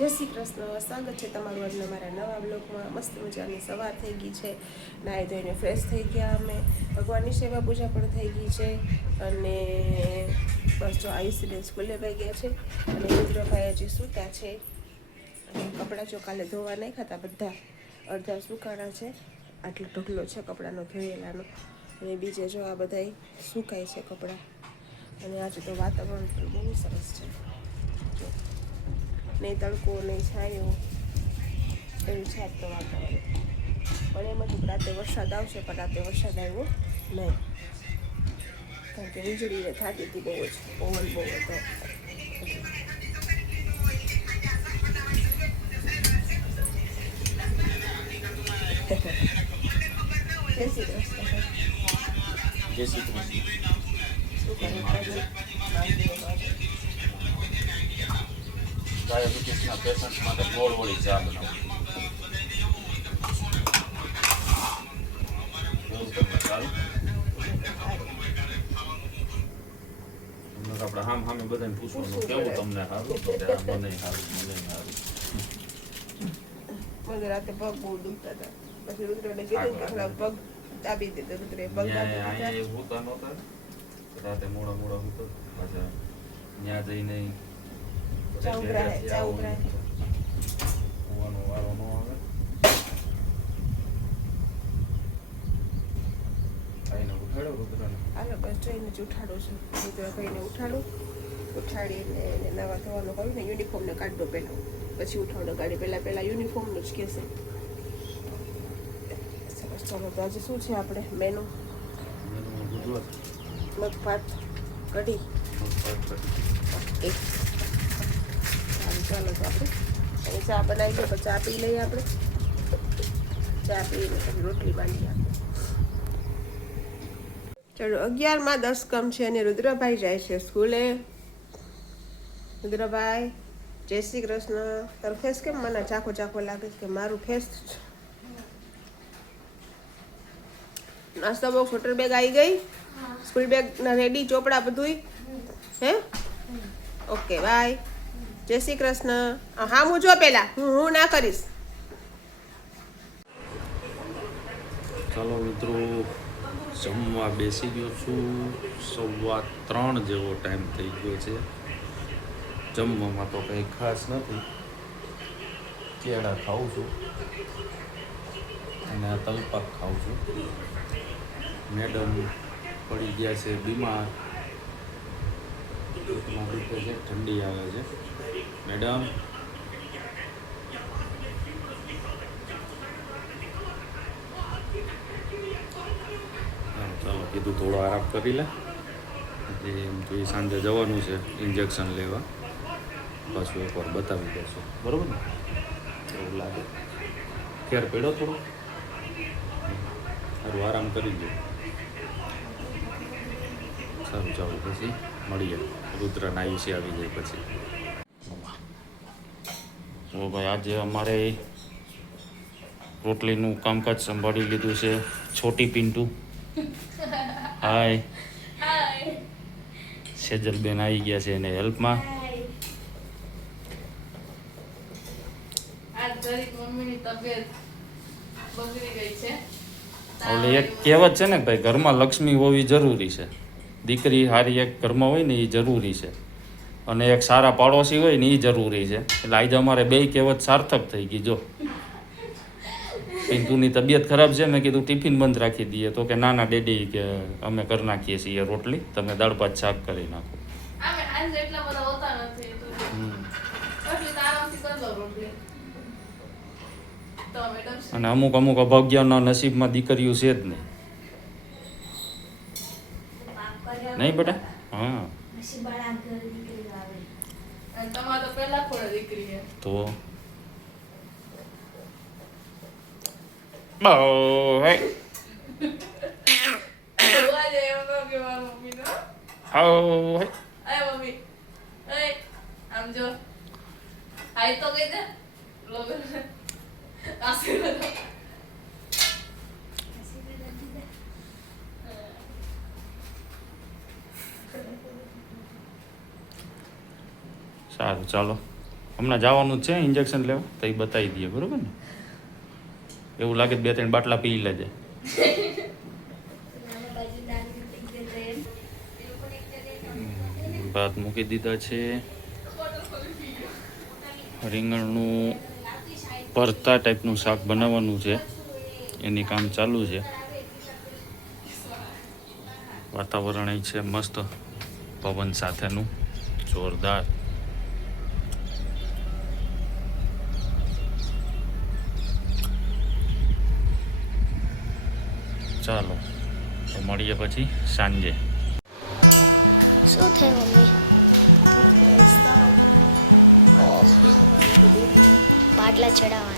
જય શ્રી કૃષ્ણ, સ્વાગત છે તમારું આજના મારા નવા બ્લોગમાં। મસ્ત મજાની સવાર થઈ ગઈ છે, નાહી ધોઈને ફ્રેશ થઈ ગયા અમે, ભગવાનની સેવા પૂજા પણ થઈ ગઈ છે અને બસ જો આયુષબેન સ્કૂલે વહી ગયા છે અને રુદ્રભાઈ હજી સૂતા છે અને કપડાં જો કાલે ધોવા નહીં ખાતા બધા અડધા સુકાણા છે, આટલો ઢગલો છે કપડાનો ધોયેલાનો અને બીજે જો આ બધાય સુકાય છે કપડાં અને આજે તો વાતાવરણ પણ બહુ સરસ છે, જો નહીં તડકો નહીં છાંયો એવું છે આજ તો વાતાવરણ। પણ એમ હતું રાતે વરસાદ આવશે પણ રાતે વરસાદ આવ્યો નહીં, કારણ કે વીજળીને થતી હતી બહુ જ, પવન બહુ હતો। જય શ્રી કૃષ્ણ। જય શ્રી કૃષ્ણ। શું કરો છો? ડાયાબિટીસના પેશન્ટ માટે ગોળવાળી ચા બનાવું એવું તમને સારું આપણે સામે બધાને પૂછવાનું કેવું તમને સારું તો મને સારું મને રાતે પગ બહુ દુખતા હતા, પછી રુદ્રને કીધું કે હમણાં પગ દાબી દીધો, રુદ્રે પગ દાબી હોતા નહોતા રાતે મોડા હોતો પાછા ત્યાં જઈને હોવાનો વારો ન આવે, ભાઈને ઉઠાડો રુદ્રને, હાલો બસ જોઈને જ ઉઠાડું છું, રુદ્રભાઈને ઉઠાડીને એને નવા ધોવાનું કર્યું ને યુનિફોર્મને કાઢો પહેલાં, પછી ઉઠાડો ગાડી, પહેલાં યુનિફોર્મનું જ કહેશે। સરસ, ચાલો તો આજે શું છે આપણે મેનુ? મગભાત કઢી એક, ચાલો તો આપણે ચા બનાવી લો, પછી ચા પી લઈએ આપણે, ચા પીને પછી રોટલી બાંધીએ આપણે। ચાલો 11:10 કમ છે અને રુદ્રભાઈ જાય છે સ્કૂલે। રુદ્રભાઈ જય શ્રી કૃષ્ણ। તારું ફેસ કેમ મને ચાખો લાગે છે? કે મારું ફેસ નાસ્તો બોક્સ વોટર બેગ આવી ગઈ, સ્કૂલ બેગ ના રેડી, ચોપડા બધું હે? ઓકે બાય, જય શ્રી કૃષ્ણ। હા હું જો પેલા હું ના કરીશ। ચાલો મિત્રો જમવા બેસી ગયો છું, 3:15 જેવો ટાઈમ થઈ ગયો છે। જમવામાં તો કંઈ ખાસ નથી, કેળા ખાઉં છું અને આ તલપાક ખાઉં છું। મેડમ પડી ગયા છે બીમાર, પેટમાં દુખે છે, ઠંડી આવે છે મેડમ। ચાલો કીધું થોડો આરામ કરી લે, તો સાંજે જવાનું છે ઇન્જેક્શન લેવા, પાછું એકવાર બતાવી દેશે, બરાબર ને? એવું લાગે ફેર પડ્યો થોડો, સારું આરામ કરી દો, સારું ચાલો પછી મળીએ, રુદ્રના આયુષ્ય આવી જાય પછી। તો ભાઈ આજે અમારે રોટલીનું કામકાજ સંભાળી લીધું છે છોટી પિન્ટુ। હાય, સેજલબેન આવી ગયા છે એને હેલ્પમાં। એટલે એક કહેવત છે ને ભાઈ, ઘરમાં લક્ષ્મી હોવી જરૂરી છે, દીકરી હારી એક ઘરમાં હોય ને એ જરૂરી છે, અને એક સારા પાડોશી હોય ને એ જરૂરી છે। એટલે આજે અમારે બે કહેવત સાર્થક થઈ ગઈ। જો પિન્ટુની તબિયત ખરાબ છે, મેં કીધું ટિફિન બંધ રાખી દઈએ, તો કે ના ડેડી કે અમે કરી નાખીએ છીએ રોટલી, તમે દાળ ભાત શાક કરી નાખો। અને અમુક અભાગ્યના નસીબમાં દીકરીઓ છે જ નહીં બેટા? હા તો સારું ચાલો હમણાં જવાનું જ છે ઇન્જેક્શન લેવા તો એ બતાવી દઈએ બરોબર ને એવું લાગે તો 2-3 બાટલા પી લેજે ભાત મૂકી દીધા છે રીંગણનું ભરતા ટાઈપનું શાક બનાવવાનું છે એની કામ ચાલુ છે વાતાવરણ અહીં છે મસ્ત પવન સાથેનું જોરદાર ચાલો તો મળીએ પછી સાંજે શું થયું મમ્મી? પાટલા ચડાવવા.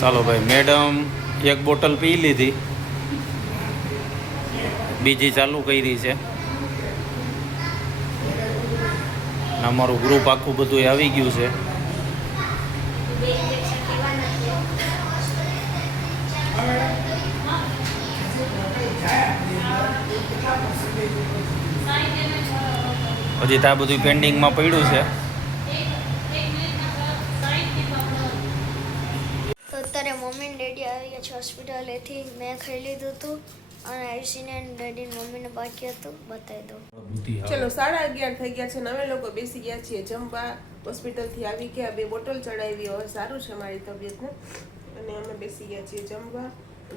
ચાલો ભાઈ મેડમ એક બોટલ પી લીધી બીજી ચાલુ કરી છે અમારું ગ્રુપ આખું બધું આવી ગયું છે હજી તો આ બધું પેન્ડિંગમાં પડ્યું છે અત્યારે મમ્મી ને ડેડી આવી ગયા છે હોસ્પિટલેથી મેં ખાઈ લીધું હતું અને આયુષીને ડેડી મમ્મીને બાકી હતું બતાવી દઉં બુદ્ધિ ચલો 11:30 થઈ ગયા છે ને અમે લોકો બેસી ગયા છીએ જમવા હોસ્પિટલથી આવી ગયા 2 બોટલ ચડાવી હવે સારું છે મારી તબિયતને અને અમે બેસી ગયા છીએ જમવા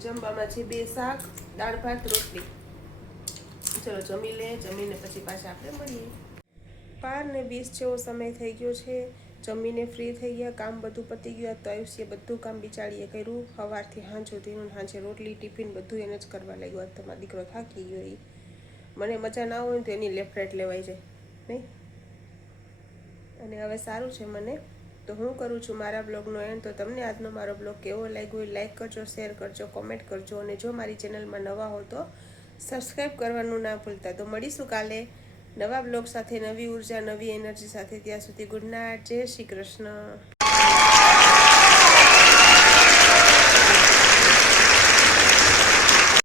જમવામાં છે 2 શાક, દાળ ભાત, રોટલી. ચલો જમી લે, જમીને પછી પાછા આપણે મળીએ. 12:20 જેવો સમય થઈ ગયો છે. જમીને ફ્રી થઈ ગયા, કામ બધું પતી ગયું. તો આયુષ્ય બધું કામ બિચારીએ કર્યું સવારથી સાંજ સુધીનું. સાંજે રોટલી ટિફિન બધું એને જ કરવા લાગ્યું. આજ તમારો દીકરો થાકી ગયો. મને મજા ના હોય ને તો એની લેફ્ટ લેવાઈ જાય નહીં. અને હવે સારું છે મને. તો હું કરું છું મારા બ્લોગનો એન્ડ. તો તમને આજનો મારો બ્લોગ કેવો લાગ્યો એ લાઈક કરજો, શેર કરજો, કોમેન્ટ કરજો. અને જો મારી ચેનલમાં નવા હો તો સબસ્ક્રાઈબ કરવાનું ના ભૂલતા. તો મળીશું કાલે નવા બ્લોગ સાથે, નવી ઉર્જા, નવી એનર્જી સાથે. ત્યાં સુધી ગુડ નાઇટ, જય શ્રી કૃષ્ણ.